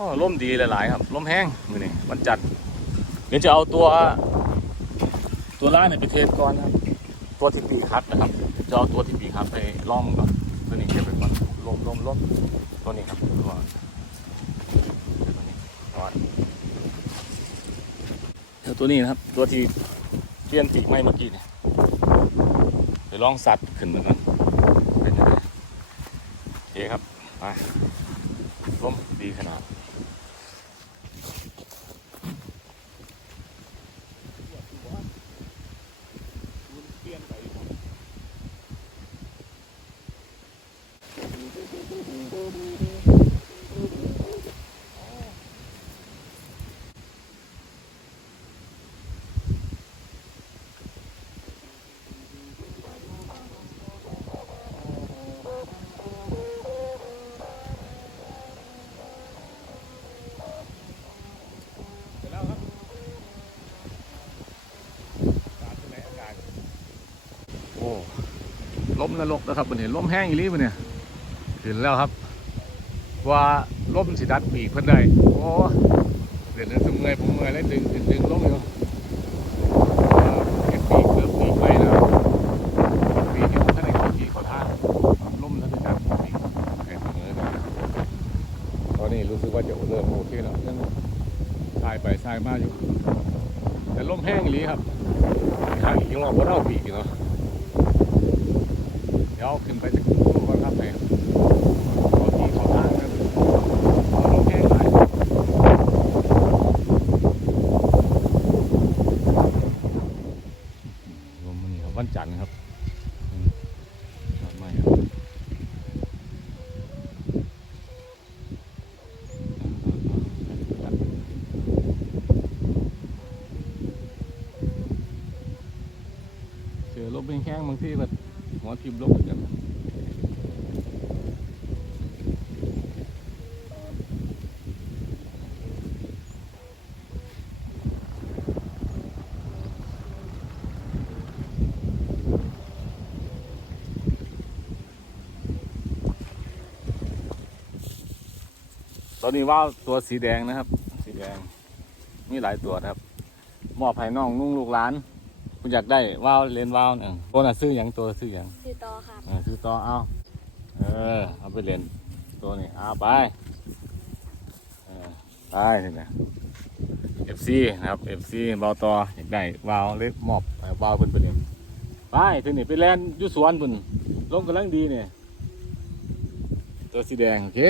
อ๋อร่มดีหลายๆครับร่มแห้งมือนี่วันจัดเดี๋ยวจะเอาตัว ตัวล่าเนี่ยไปเทสก่อนครับ ตัวที่ปีคัดนะครับจะเอาตัวที่ปีคัดไปล่องก่อนตัวนี้เก็บไปก่อนลมลมลมตัวนี้ครับตัวตัวนี้ตัวเดี๋ยวตัวนี้นะครับ ตัวที่เปลี่ยนปีกไม่เมื่อกี้เนี่ยไปลองสัตว์ขึ้นมาก่อนยังไงโอเคครับ ไปล้มดีขนาดเลมนรกนะครับมันเห็นลมแห้งอีหลีมันเนี่ยขึ้นแล้วครับ ว่าลมสิดัดปีกเพิ่นได้โอ้เดี๋ยวนี้สมื่อยผมเมื่อยแล้วดึงดึงดึงลมอยู่เอ่อเก็บปีกเกือบปีกไปแล้วปีกที่ท่านได้เขาปีกเขาท่าลมานได้ดัดปีกให้เสมอกันตอนนี้รู้สึกว่าจะเริ่มโอเคแล้วยังสายไปสายมาอยู่ แต่ลมแห้งอีหลีครับทางอีกยังว่าบ่เท่าปีกเนาะ เดี๋ยวขึ้นไปจะดูก่อนครับแม่ขอที่ขอทางกันเอลมแห้งหลายลมมันนี่ครับวันจันทร์ครับไม่ครับเสือลบเป็นแข้งบางที่แบบ หัวทิ่มลบเหมือนกันตอนนี้ว่าวตัวสีแดงนะครับ สีแดงมีหลายตัวครับ มอบให้น้องนุ่งลูกหลาน คุณอยากได้ว่าวเล่นว่าวเนี่ยตัวน่ะซื้อหยังตัวซื้อหยังคือต่อครับเออซื้อต่อเอาเออเอาไปเล่นตัวนี้เอาไปเออไปนี่นะ FC นะครับ FC เบาต่ออยากได้ว่าวเล็กมอบให้ว่าวเพิ่นไปเล่นไปทีนี้ไปแล่นอยู่สวนเพิ่นลมกำลังดีเนี่ยตัวสีแดงโอเค